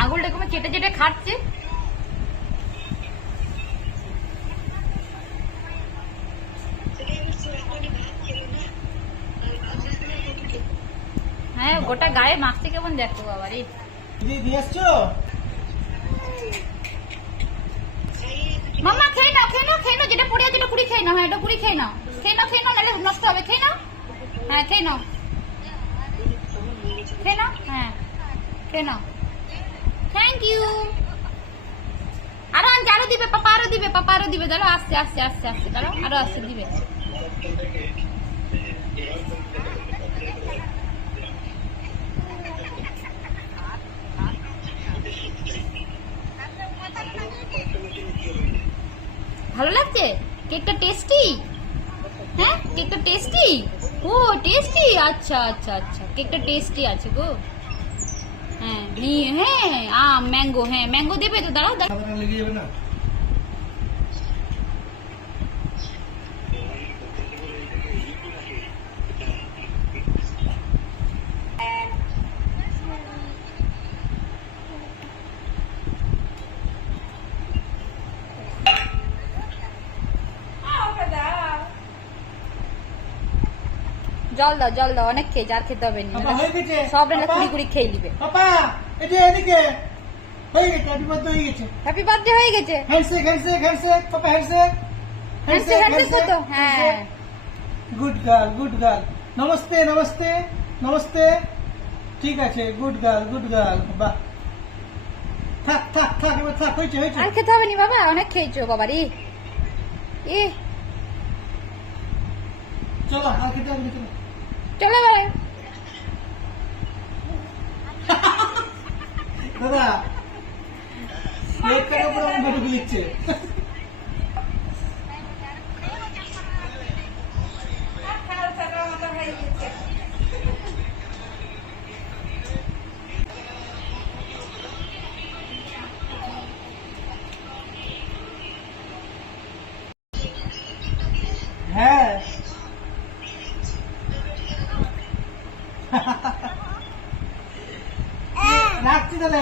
আঙুলটা চেটে চেটে খাচ্ছে। হ্যাঁ গোটা গায়ে মাখছে কেমন দেখো বাবা রে। মাম্মা খেয়ে নাও খেয়ে নাও খেয়ে নাও যেটা পড়ে আছে এটা পুরি খেয়ে নাও। হ্যাঁ এটা পুরি খেয়ে নাও। খেয়ে নাও খেয়ে নাও নাহলে নষ্ট হবে। খেয়ে নাও। হ্যাঁ খেয়ে নাও। খেয়ে নাও? হ্যাঁ খেয়ে নাও। থ্যাংক ইউ আরও আনছে আরও দিবে পাপা আরও দিবে পাপা আরও দিবে। দাঁড়াও আসছে আসছে আসছে আসছে। দাঁড়াও আরও আসছে দিবে। ভালো লাগছে কেকটা টেস্টি হ্যাঁ কেকটা টেস্টি ও টেস্টি আচ্ছা আচ্ছা আচ্ছা কেকটা টেস্টি আছে গো হ্যাঁ নি- হ্যাঁ আম ম্যাঙ্গো হ্যাঁ ম্যাঙ্গো দেবে তো দাঁড়াও দাঁড়াও জল দাও জল দাও অনেক খেয়েছে আর খেতে হবে সব কুড়ি কুড়ি খেয়ে নিবে। হয়ে হ্যাপি বার্থডে হয়ে গেছে। হয়ে গুড গার্ল গুড গার্ল নমস্তে নমস্তে নমস্তে। ঠিক আছে গুড গার্ল গুড গার্ল বাহ। থাক থাক থাক এবার থাক হয়েছে হয়েছে। আর খেতে হবে নি বাবা অনেক খেয়েছো বাবা রে এ চলো চলো। বাবা দাদা রাখছি তাহলে।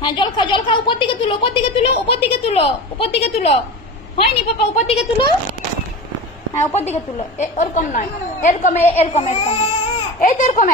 হ্যাঁ জল খাও জল খাও উপর দিকে তুলো, উপর দিকে তুলো, উপর দিকে তুলো, উপর দিকে তুলো। হয়নি পাপা, উপর দিকে তুলো। হ্যাঁ উপর দিকে তুলো। এ- ওরকম নয়। এরকম এরকম এরকম। এই তো এরকম।